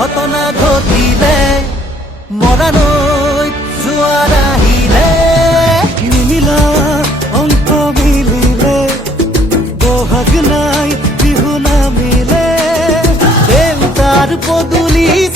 ঘটনা ঘটিলে মৰা নৈত জোৱাৰ আহিলে নিমিলা অংক মিলিলে বহাগ নাই বিহু নামিলে দেউতাৰ পদূলিত